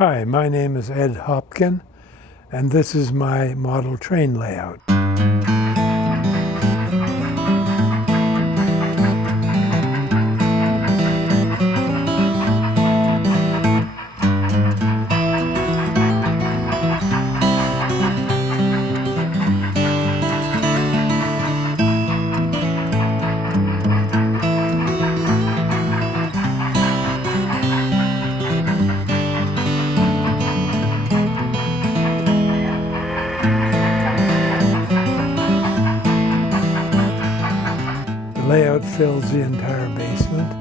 Hi, my name is Ed Hopkin, and this is my model train layout. The layout fills the entire basement,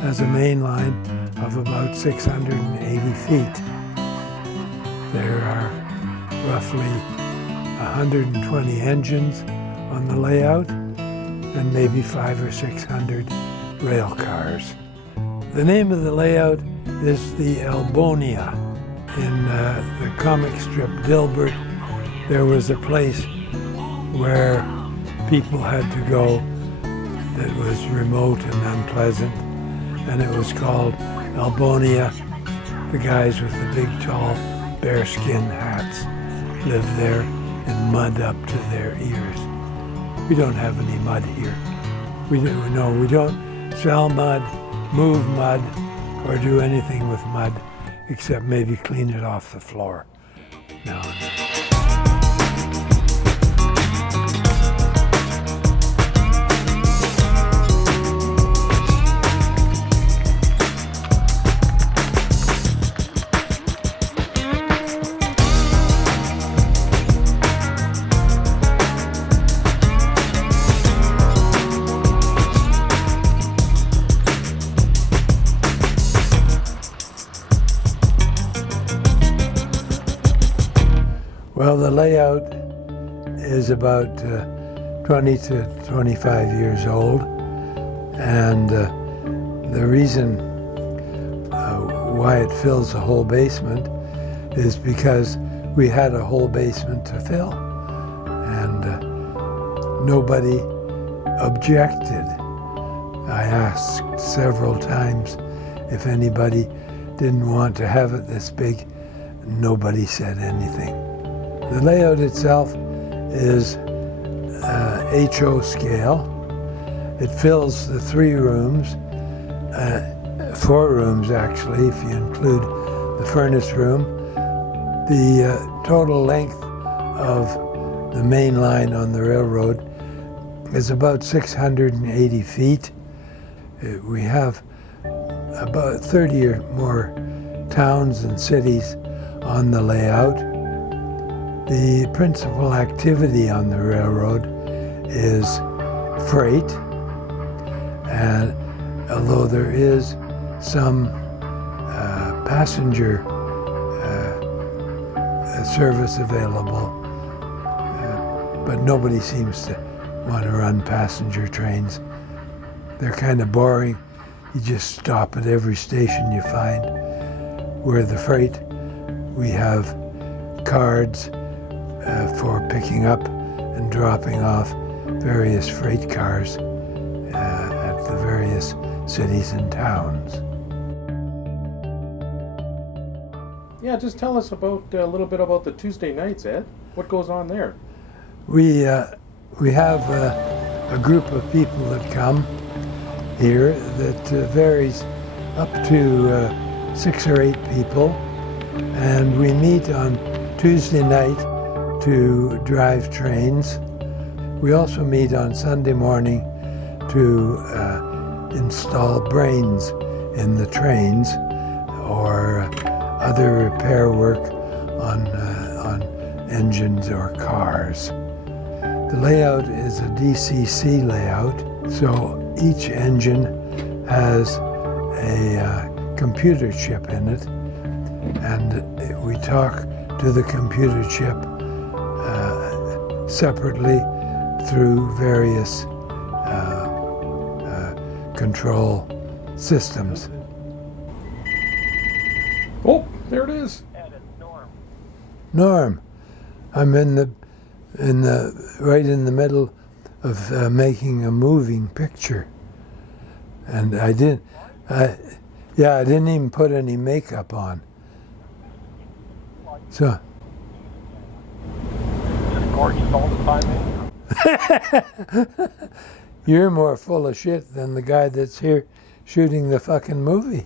has a main line of about 680 feet. There are roughly 120 engines on the layout and maybe 500 or 600 rail cars. The name of the layout is the Elbonia. In the comic strip Dilbert, there was a place where people had to go that was remote and unpleasant, and it was called Elbonia. The guys with the big, tall, bearskin hats lived there in mud up to their ears. We don't have any mud here. We don't sell mud, move mud, or do anything with mud except maybe clean it off the floor now and then. Well, the layout is about 20 to 25 years old, and the reason why it fills the whole basement is because we had a whole basement to fill, and nobody objected. I asked several times if anybody didn't want to have it this big. Nobody said anything. The layout itself is HO scale. It fills the 3 rooms, 4 rooms actually, if you include the furnace room. The total length of the main line on the railroad is about 680 feet. We have about 30 or more towns and cities on the layout. The principal activity on the railroad is freight, and although there is some passenger service available, but nobody seems to want to run passenger trains. They're kind of boring. You just stop at every station you find. Where the freight, we have cards for picking up and dropping off various freight cars at the various cities and towns. Yeah, just tell us about a little bit about the Tuesday nights, Ed. What goes on there? We have a group of people that come here that varies up to 6 or 8 people, and we meet on Tuesday night to drive trains. We also meet on Sunday morning to install brains in the trains or other repair work on engines or cars. The layout is a DCC layout, so each engine has a computer chip in it, and we talk to the computer chip separately through various control systems. Oh, there it is. Norm, I'm right in the middle of making a moving picture, and I didn't even put any makeup on. So Just gorgeous all the time, eh? you're more full of shit than the guy that's here shooting the fucking movie.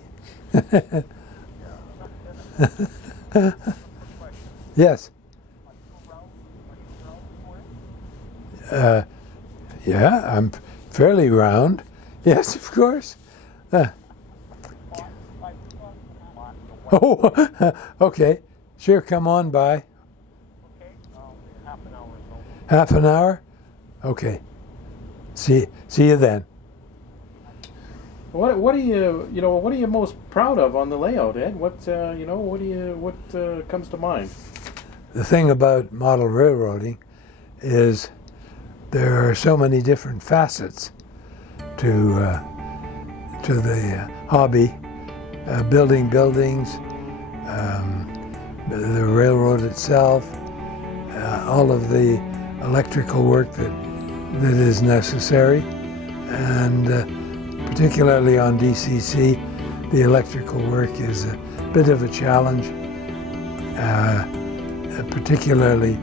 Yes. Yeah, I'm fairly round. Yes, of course. Oh, okay. Sure, come on by. Okay, half an hour or so. Half an hour? Okay. See you then. What are you most proud of on the layout, Ed? What comes to mind? The thing about model railroading is there are so many different facets to the hobby. Building buildings, the railroad itself, all of the electrical work that is necessary, and particularly on DCC, the electrical work is a bit of a challenge, particularly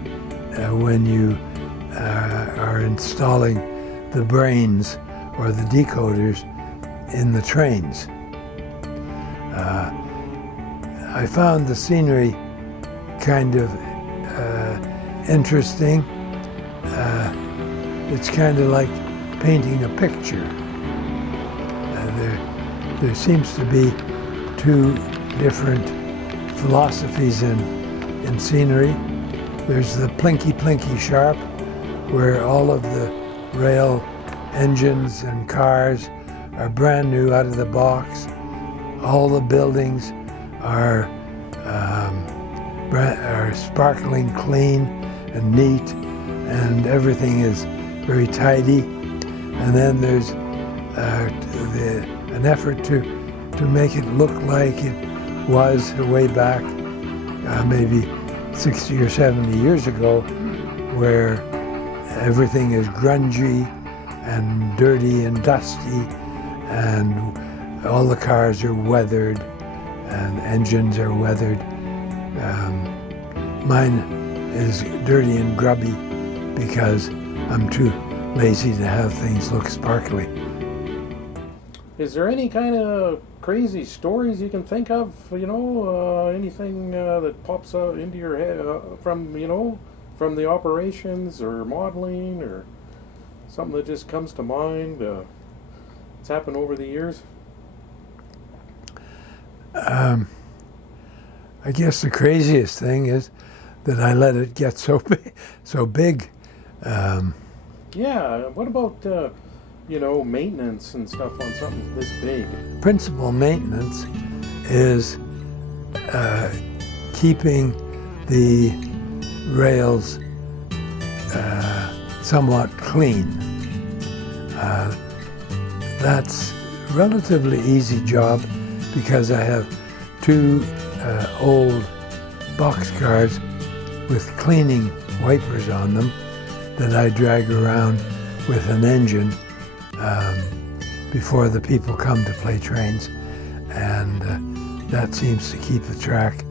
when you are installing the brains or the decoders in the trains. I found the scenery kind of interesting. It's kind of like painting a picture. There seems to be two different philosophies in scenery. There's the plinky sharp, where all of the rail engines and cars are brand new out of the box. All the buildings are sparkling clean and neat, and everything is very tidy. And then there's an effort to make it look like it was way back, maybe 60 or 70 years ago, where everything is grungy and dirty and dusty, and all the cars are weathered and engines are weathered. Mine is dirty and grubby because I'm too lazy to have things look sparkly. Is there any kind of crazy stories you can think of? Anything that pops out into your head from the operations or modeling, or something that just comes to mind? It's happened over the years. I guess the craziest thing is that I let it get so big. Yeah. What about maintenance and stuff on something this big? Principal maintenance is keeping the rails somewhat clean. That's a relatively easy job because I have two old boxcars with cleaning wipers on them that I drag around with an engine before the people come to play trains, and that seems to keep the track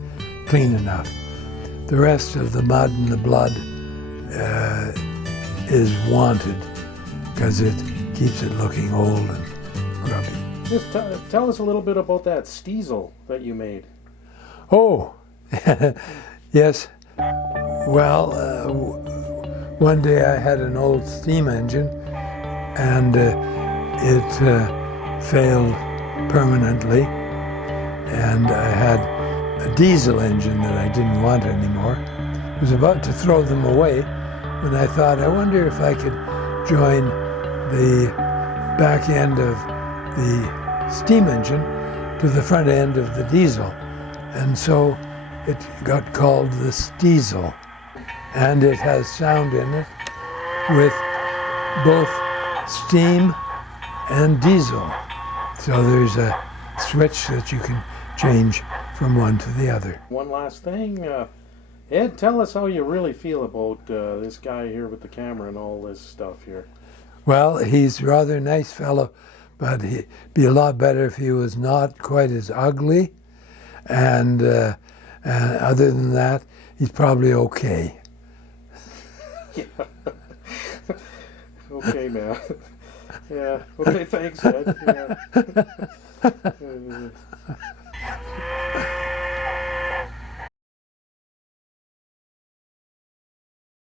clean enough. The rest of the mud and the blood is wanted because it keeps it looking old and grubby. Just tell us a little bit about that Stiesel that you made. Oh, yes. Well, one day I had an old steam engine, and it failed permanently, and I had a diesel engine that I didn't want anymore. I was about to throw them away when I thought, I wonder if I could join the back end of the steam engine to the front end of the diesel. And so it got called the Stiesel, and it has sound in it with both steam and diesel. So there's a switch that you can change from one to the other. One last thing, Ed, tell us how you really feel about this guy here with the camera and all this stuff here. Well, he's a rather nice fellow, but he'd be a lot better if he was not quite as ugly and Other than that, he's probably okay. Yeah. Okay, man. Yeah. Okay, thanks, Ed. Yeah.